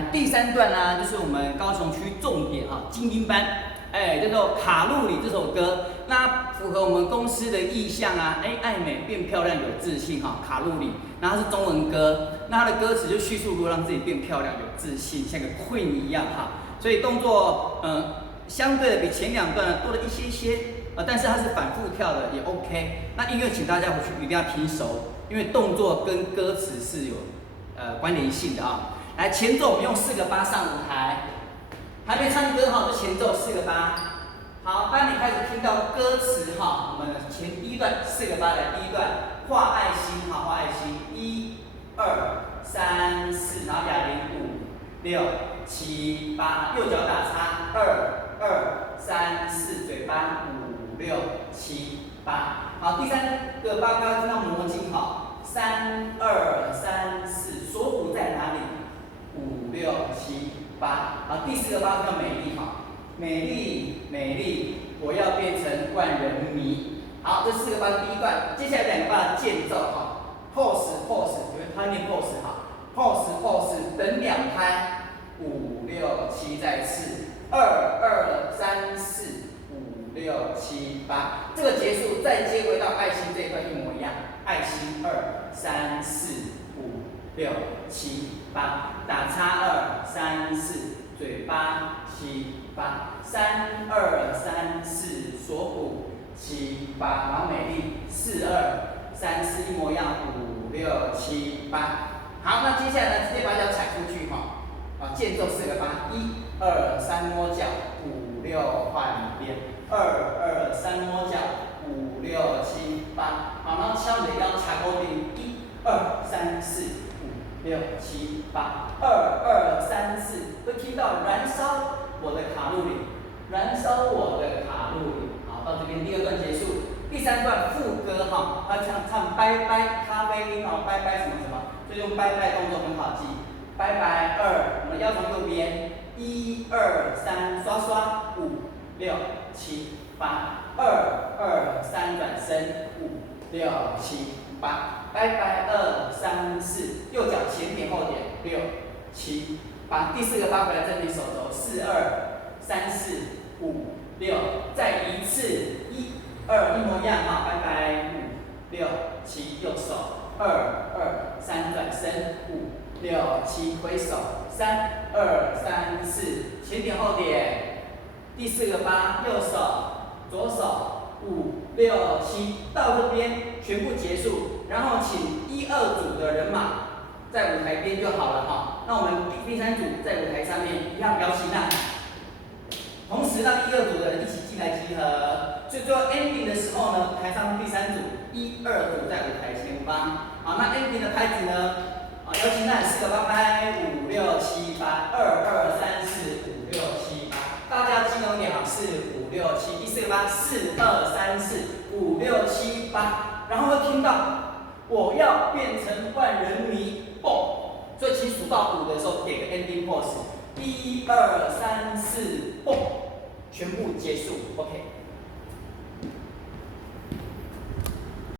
第3段呢，就是我们高雄区重点精英班，叫做《卡路里》这首歌，那符合我们公司的意向啊，爱美变漂亮有自信卡路里，那它是中文歌，那它的歌词就叙述如何让自己变漂亮有自信，像个 queen 一样所以动作相对的比前2段多了一些但是它是反复跳的也 OK。那音乐请大家回去一定要听熟，因为动作跟歌词是有关联性的来，前奏我们用4个8上舞台，还没唱歌就前奏4个8。好，当你开始听到歌词我们第一段4个8来，第一段画爱心画爱心，1、2、3、4，然后哑铃5、6、7、8，右脚打叉2、2、3、4，嘴巴5、6、7、8。好，第3个8刚听到魔镜3、2、3、4，锁骨在哪里？5、6、7、8。好，第4个8叫美丽美丽美丽，我要变成万人迷。好，这4个8是第一段，接下来2个8的间奏pose pose， 因为它念 pose pose pose， 等2拍5、6、7，再次2、2、3、4、5、6、7、8，这个结束，再接回到爱心这一段一模一样，爱心2、3、4、5、6、7、8，打叉2、3、4，嘴巴7、8，3、2、3、4，锁骨7、8，然后美丽4、2、3、4一模一样5、6、7、8。好，那接下来呢，直接把脚踩出去间奏4个8，1、2、3摸脚5、6换边，2、2、3摸脚5、6、7、8。好，然后敲你的腰，踩后顶1、2、3、4、5、6、7、8，2、2、3、4，会听到燃烧我的卡路里，燃烧我的卡路里。好，到这边第2段结束，第3段副歌要唱拜拜咖啡因拜拜什么什么，就用拜拜动作很好记。拜拜2，我们腰从右边，1、2、3刷刷5、6、7、8，2、2、3转身5、6、7、8，拜拜2、3、4，右脚前点后点6、7、8，第4个8回来正面手肘4、2、3、4、5、6，再一次1、2一模一样拜拜5、6、7，右手2、2、3转身5、6、7挥手3、2、3、4，前点后点，第4个8，右手左手5、6、7，到这边全部结束，然后请1、2组的人马在舞台边就好了那我们第3组在舞台上面一样摇旗呐喊，同时让1、2组的人一起进来集合，所以最后 ending 的时候呢，台上第3组1、2组在舞台前方。好，那 ending 的拍子呢？摇旗呐喊4个8拍5、6、7、8，2、2、3、4、5、6、7、8，大家记重点4、5、6、7，第4个84、2、3、4、5、6、7、8，然后会听到我要变成万人迷，蹦，所以请数到5的时候给个 ending pose，1、2、3、4，蹦，全部结束 ，OK。